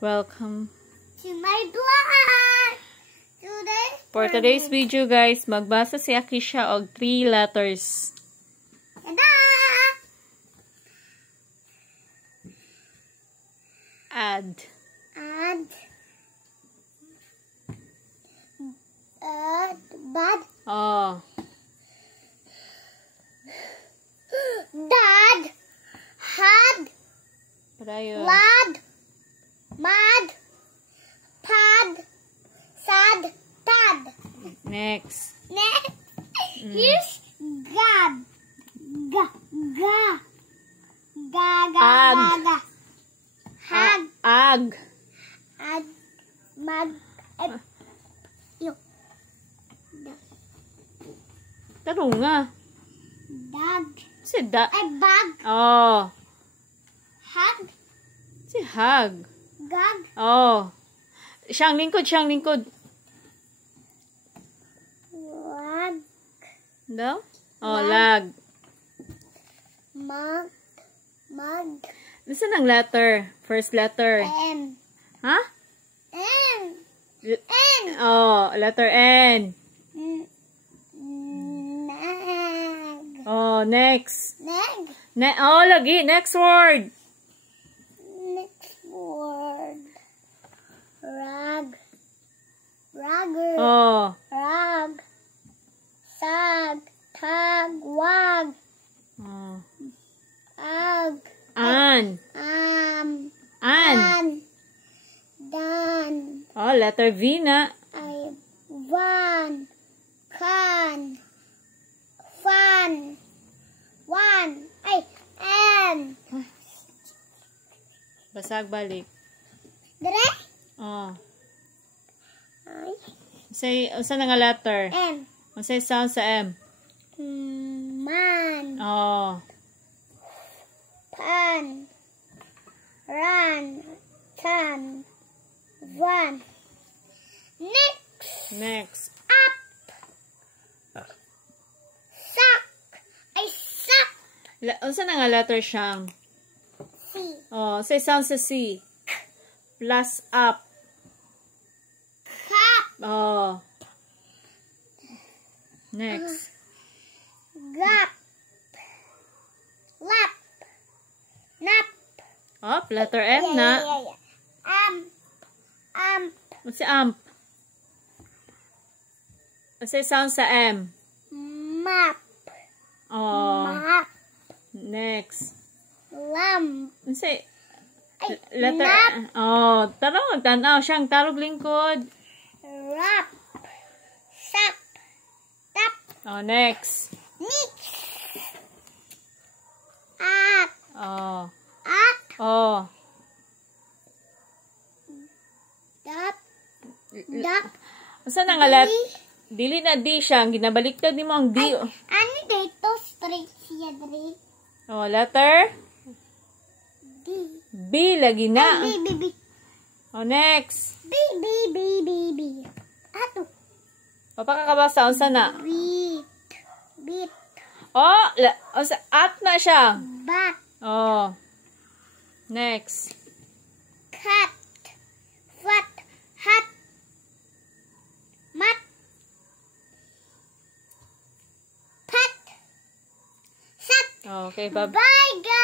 Welcome to my vlog. For today's video, guys, magbasa si Akisha og 3 letters. Tada! Add. Bad. Oh. Dad. Had. Padayon. Lad. Mad. Pad. Sad. Tad. Next. Here's gab. Ga. Ag. Hag. Ag. Ag. Mag. Yo. Tarong nga. Dag. Si da. Ay, bag. Oh. Hag. Si hag. Gag. Oh. Siyang lingkod. Lag. Daw? Oh, lag. Mag. Nasaan ang letter? First letter. M. Ha? N. Oh, letter N. Nag. Oh, next. Neg. Oh, lagi. Next word. Next word. Rag. Ragger. Oh. Rag. Sag. Tag. Wag. Oh. Ag. An. Dan. Oh, letter V na. Ay. Van. Kan. Fan. One. Ay. N. Basag balik. Dire? Oh. Ay. Usa na nga letter. M. Unsay sound sa M? Man. Oh. Pan. Ran. Tan. Van. Next. Up. Suck. Ay, suck. Unsa na nga letter siyang? C. Oh, say sound sa C. Plus up. Cap. Oh. Next. Gap. Lap. Nap. Oh, letter M na. Yeah. Unsa amp? Unsay sound sa M? Map. Oh. Map. Next. Lamp. Unsay Ay, letter nap. Oh, tarong tan-aw siyang tarog lingkod. Rap. Sap. Tap. Oh, next. Nix. At. Oh. At. Oh. Dap. Dap. Unsa na nga dili na di siyang ginabaliktad nimo ang di. Ano dito? Straight siya, Dre. Oh, letter D. B lagi na. B. Oh, next. B. Ato. O pakakabasa unsa na? Beat. Oh, unsa at na siya. Bat. Oh. Next. Cat. Fat. Hat. Mat. Pat. Sat. Okay, bye. Bye, guys.